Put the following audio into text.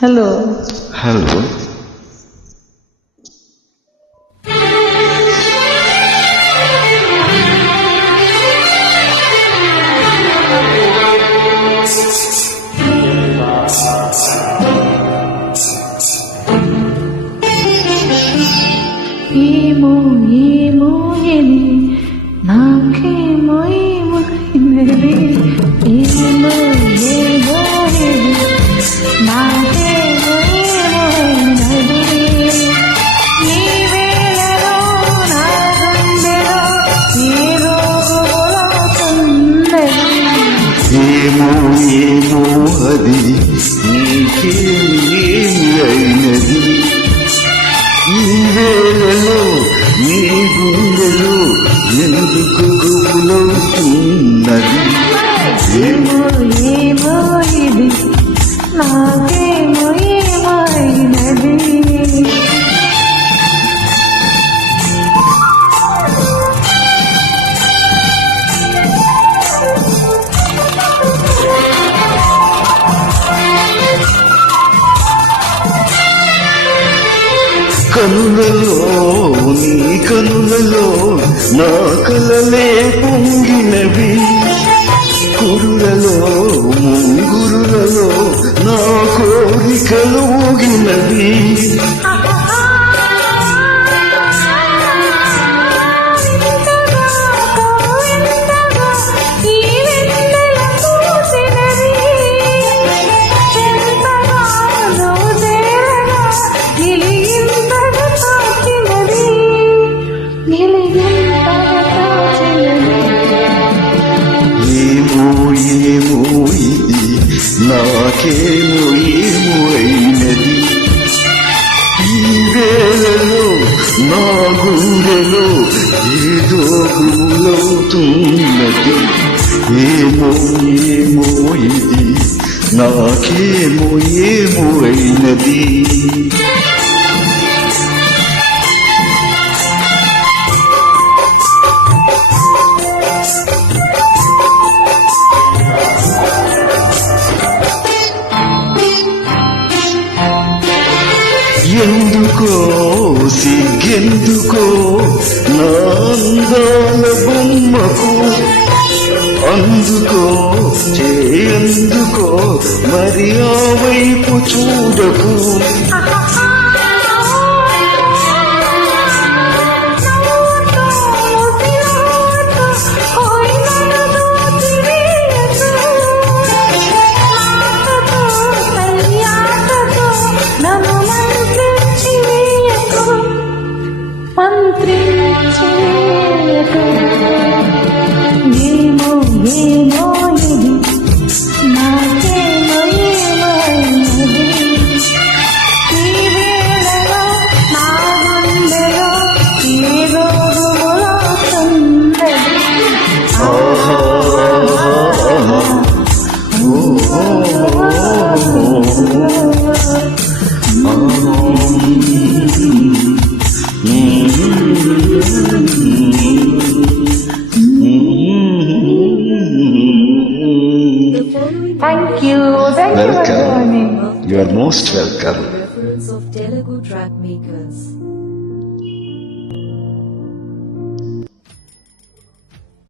Hello hello ఏమో ఏమో అని నాకేమో ఏమో అయినది. ఏమో ఏమో అని నాకేమో ఏమో అయినది. ఈ వేళలో నా గుండెలో ఏ రోగులవుతున్నది. ఏమో ఏమో అది నీకేమి అయినది. ఈ వేళలో నీ గుండెలో ఎందుకు గుబులవుతున్నది. ఏమో ఏమో ఇది నాకేమో ఏమో అయినది. కనులలో నీ కనులలో నా కలలే పొంగినవి. కురులలో ముంగురులలో నా కోరికలు ఊగినవి. ఏమో ఏమో ఇది నాకేమో ఏమో అయినది. ఈ వేళలో నా గుండెలో ఏదో గుబులవుతున్నది. ఏమో ఏమో ఇది నాకేమో ఏమో అయినది. ఎందుకో సిగ్గెందుకో నా అందాల బొమ్మకు అందుకో చేయందుకో మరి ఆ వైపు చూడకు. ఏమో ఏమో ఇది నాకేమో ఏమో అయినది. ఈ వేళలో నా గుండెలో ఏదో గుబులవుతున్నది. Thank you. Thank you for Welcome. joining. You are most welcome. Reference of Telugu track makers.